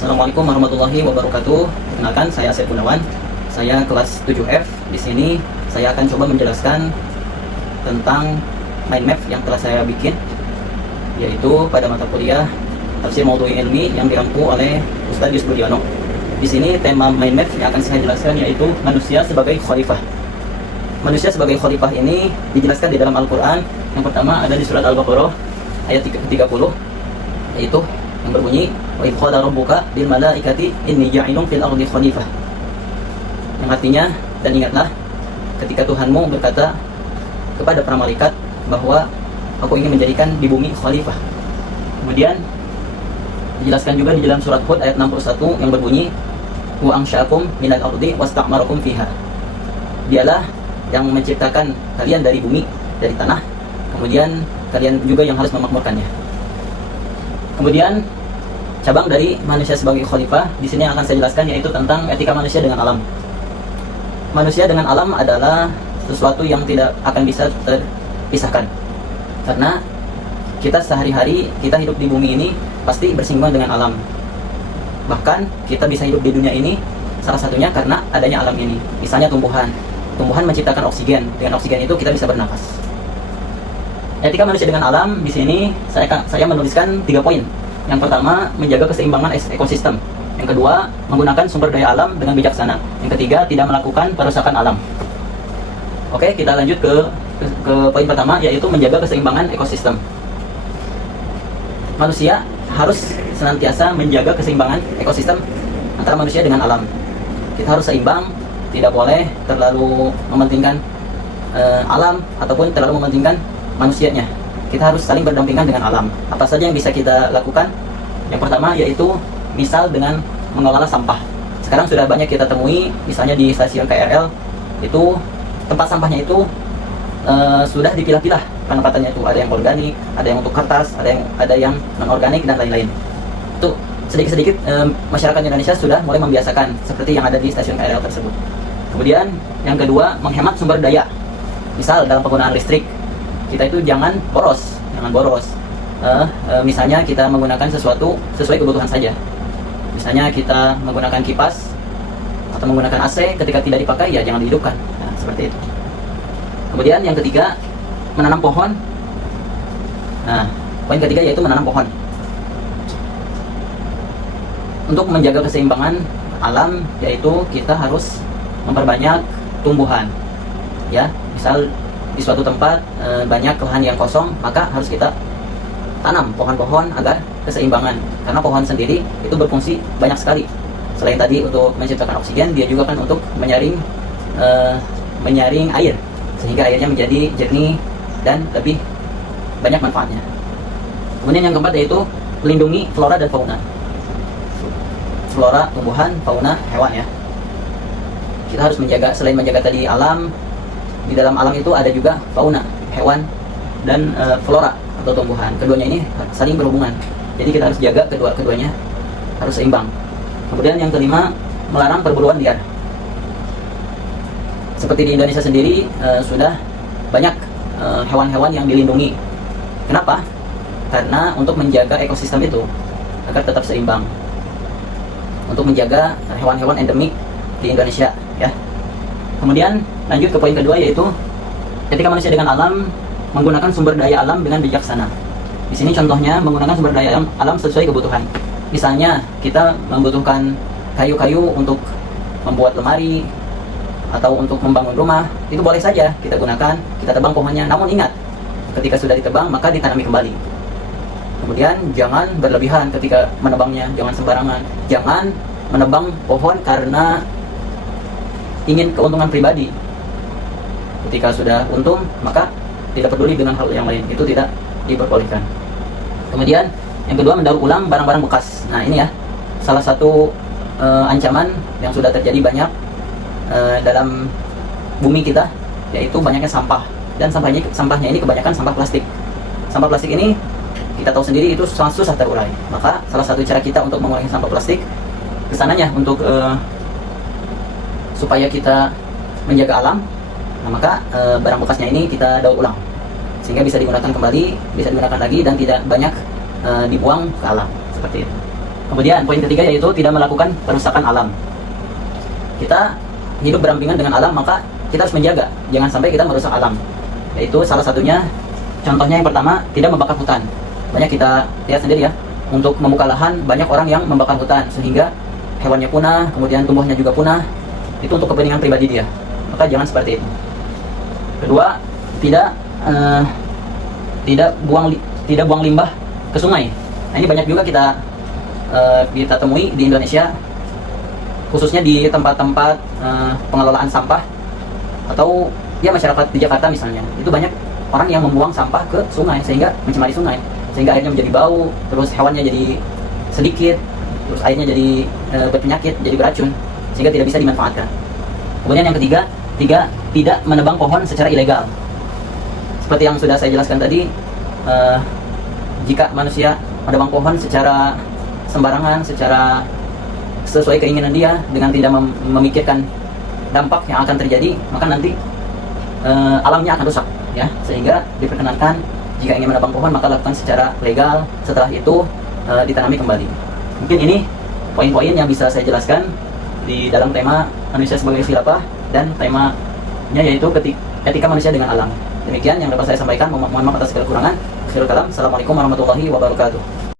Assalamualaikum warahmatullahi wabarakatuh. Perkenalkan, saya Asep Gunawan. Saya kelas 7F. Di sini saya akan coba menjelaskan tentang mind map yang telah saya bikin, yaitu pada mata kuliah Tafsir Maudhu'i Ilmi yang dirangkum oleh Ustadz Yus Budiono. Di sini tema mind map yang akan saya jelaskan yaitu manusia sebagai khalifah. Manusia sebagai khalifah ini dijelaskan di dalam Al-Quran. Yang pertama ada di surat Al-Baqarah ayat 30, yaitu yang berbunyi wa idh qala rabbuka lil malaikati inni ja'ilun fil ardi khalifah, yang artinya, dan ingatlah ketika Tuhanmu berkata kepada para malaikat bahwa aku ingin menjadikan di bumi khalifah. Kemudian dijelaskan juga di dalam surat Hud ayat 61 yang berbunyi wa ansha'akum minal ardi wasta'marakum fiha, dialah yang menciptakan kalian dari bumi, dari tanah, kemudian kalian juga yang harus memakmurkannya. Kemudian cabang dari manusia sebagai khalifah di sini yang akan saya jelaskan yaitu tentang etika manusia dengan alam. Manusia dengan alam adalah sesuatu yang tidak akan bisa terpisahkan, karena kita sehari-hari kita hidup di bumi ini pasti bersinggungan dengan alam. Bahkan kita bisa hidup di dunia ini salah satunya karena adanya alam ini. Misalnya tumbuhan menciptakan oksigen, dengan oksigen itu kita bisa bernapas. Etika manusia dengan alam di sini saya menuliskan 3 poin. Yang pertama, menjaga keseimbangan ekosistem. Yang kedua, menggunakan sumber daya alam dengan bijaksana. Yang ketiga, tidak melakukan perusakan alam. Oke, kita lanjut ke poin pertama, yaitu menjaga keseimbangan ekosistem. Manusia harus senantiasa menjaga keseimbangan ekosistem antara manusia dengan alam. Kita harus seimbang, tidak boleh terlalu mementingkan alam ataupun terlalu mementingkan manusianya. Kita harus saling berdampingan dengan alam. Apa saja yang bisa kita lakukan? Yang pertama yaitu misal dengan mengelola sampah. Sekarang sudah banyak kita temui, misalnya di stasiun KRL itu tempat sampahnya itu sudah dipilah-pilah penempatannya itu. Ada yang organik, ada yang untuk kertas, ada yang non-organik dan lain-lain. Itu sedikit-sedikit masyarakat Indonesia sudah mulai membiasakan seperti yang ada di stasiun KRL tersebut. Kemudian yang kedua, menghemat sumber daya. Misal dalam penggunaan listrik, kita itu jangan boros. Misalnya kita menggunakan sesuatu sesuai kebutuhan saja. Misalnya kita menggunakan kipas atau menggunakan AC, ketika tidak dipakai ya jangan dihidupkan. Nah, seperti itu. Kemudian yang ketiga, menanam pohon. Nah, poin ketiga yaitu menanam pohon. Untuk menjaga keseimbangan alam, yaitu kita harus memperbanyak tumbuhan. Ya, misal di suatu tempat banyak lahan yang kosong, maka harus kita tanam pohon-pohon agar keseimbangan, karena pohon sendiri itu berfungsi banyak sekali. Selain tadi untuk menciptakan oksigen, dia juga kan untuk menyaring air, sehingga airnya menjadi jernih dan lebih banyak manfaatnya. Kemudian yang keempat yaitu melindungi flora dan fauna. Flora, tumbuhan, fauna, hewan ya. Kita harus menjaga, selain menjaga tadi alam, di dalam alam itu ada juga fauna, hewan, dan flora atau tumbuhan. Keduanya ini saling berhubungan. Jadi kita harus jaga keduanya harus seimbang. Kemudian yang kelima, melarang perburuan liar. Seperti di Indonesia sendiri sudah banyak hewan-hewan yang dilindungi. Kenapa? Karena untuk menjaga ekosistem itu agar tetap seimbang. Untuk menjaga hewan-hewan endemik di Indonesia ya. Kemudian lanjut ke poin kedua yaitu etika manusia dengan alam, menggunakan sumber daya alam dengan bijaksana. Di sini contohnya menggunakan sumber daya alam sesuai kebutuhan. Misalnya kita membutuhkan kayu-kayu untuk membuat lemari atau untuk membangun rumah, itu boleh saja kita gunakan, kita tebang pohonnya. Namun ingat, ketika sudah ditebang maka ditanami kembali. Kemudian jangan berlebihan ketika menebangnya, jangan sembarangan. Jangan menebang pohon karena ingin keuntungan pribadi. Ketika sudah untung, maka tidak peduli dengan hal yang lain, itu tidak diperbolehkan. Kemudian yang kedua, mendaur ulang barang-barang bekas. Nah ini ya, salah satu ancaman yang sudah terjadi banyak dalam bumi kita, yaitu banyaknya sampah. Dan sampahnya ini kebanyakan sampah plastik. Sampah plastik ini kita tahu sendiri itu sangat susah terurai. Maka salah satu cara kita untuk mengurangi sampah plastik, kesananya untuk supaya kita menjaga alam, nah maka barang bekasnya ini kita daur ulang sehingga bisa digunakan kembali, bisa digunakan lagi dan tidak banyak dibuang ke alam, seperti itu. Kemudian poin ketiga yaitu tidak melakukan perusakan alam. Kita hidup berampingan dengan alam, maka kita harus menjaga jangan sampai kita merusak alam. Yaitu salah satunya, contohnya yang pertama, tidak membakar hutan. Banyak kita lihat sendiri ya, untuk membuka lahan banyak orang yang membakar hutan sehingga hewannya punah, kemudian tumbuhnya juga punah. Itu untuk kepentingan pribadi dia, maka jangan seperti itu. Kedua, tidak buang limbah ke sungai. Nah, ini banyak juga kita temui di Indonesia, khususnya di tempat-tempat pengelolaan sampah atau ya masyarakat di Jakarta misalnya. Itu banyak orang yang membuang sampah ke sungai sehingga mencemari sungai, sehingga airnya menjadi bau, terus hewannya jadi sedikit, terus airnya jadi berpenyakit, jadi beracun, sehingga tidak bisa dimanfaatkan. Kemudian yang ketiga, tidak menebang pohon secara ilegal. Seperti yang sudah saya jelaskan tadi, jika manusia menebang pohon secara sembarangan, secara sesuai keinginan dia, dengan tidak memikirkan dampak yang akan terjadi, maka nanti alamnya akan rusak, ya. Sehingga diperkenankan jika ingin menebang pohon maka lakukan secara legal. Setelah itu ditanami kembali. Mungkin ini poin-poin yang bisa saya jelaskan di dalam tema manusia sebagai khilafah, dan temanya yaitu etika manusia dengan alam. Demikian yang dapat saya sampaikan. Mohon maaf atas segala kekurangan. Akhirul kalam. Assalamualaikum warahmatullahi wabarakatuh.